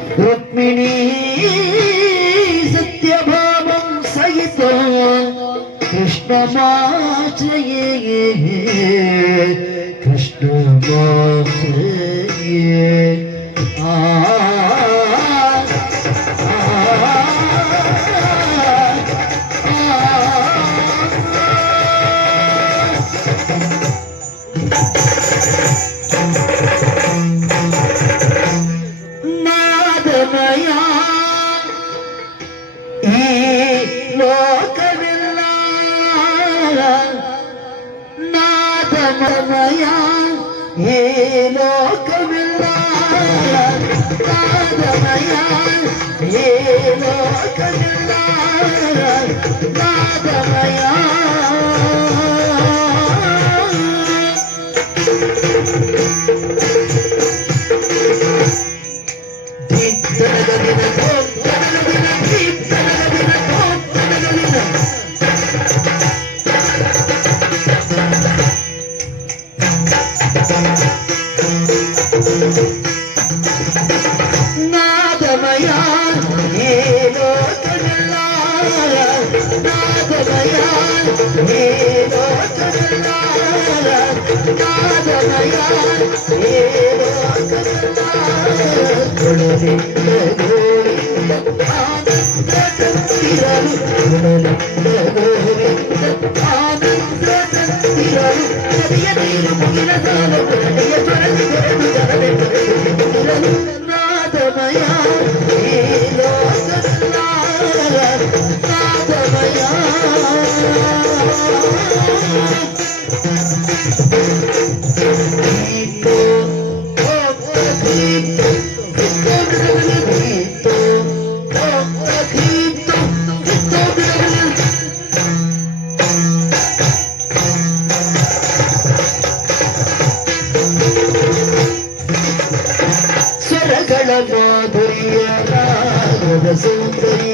Rukmini சத்யபாமம் சகிதோ கிருஷ்ணமாச்சயே கிருஷ்ணமாச்சயே ah నాదమయా hey లోకమిల్లా? Nadamaya Yeah. ಸುಂದರಿಯ Raghava ಸುಂದರಿಯ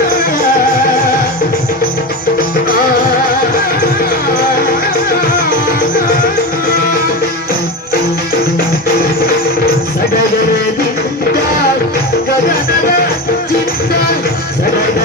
Thank you.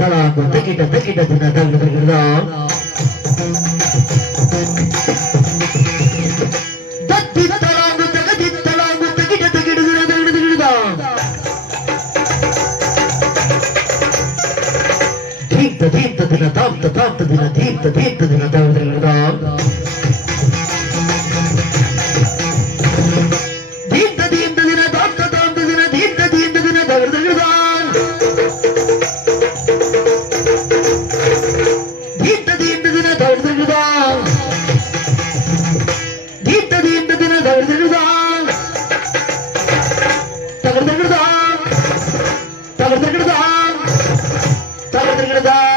தலாங்கு தக்கிட்ட தக்கிட்ட தின தள்ளுகிறதா தத்தி தலாங்கு தகதி தலாங்கு தக்கிட்ட தக்கிடுகிற தள்ளுகிறதா தீர்த்த தீர்த்த தின தாத்த தாத்த தின தீர்த்த தீர்த்த தின தள்ளுகிறதா மாறுகிறதா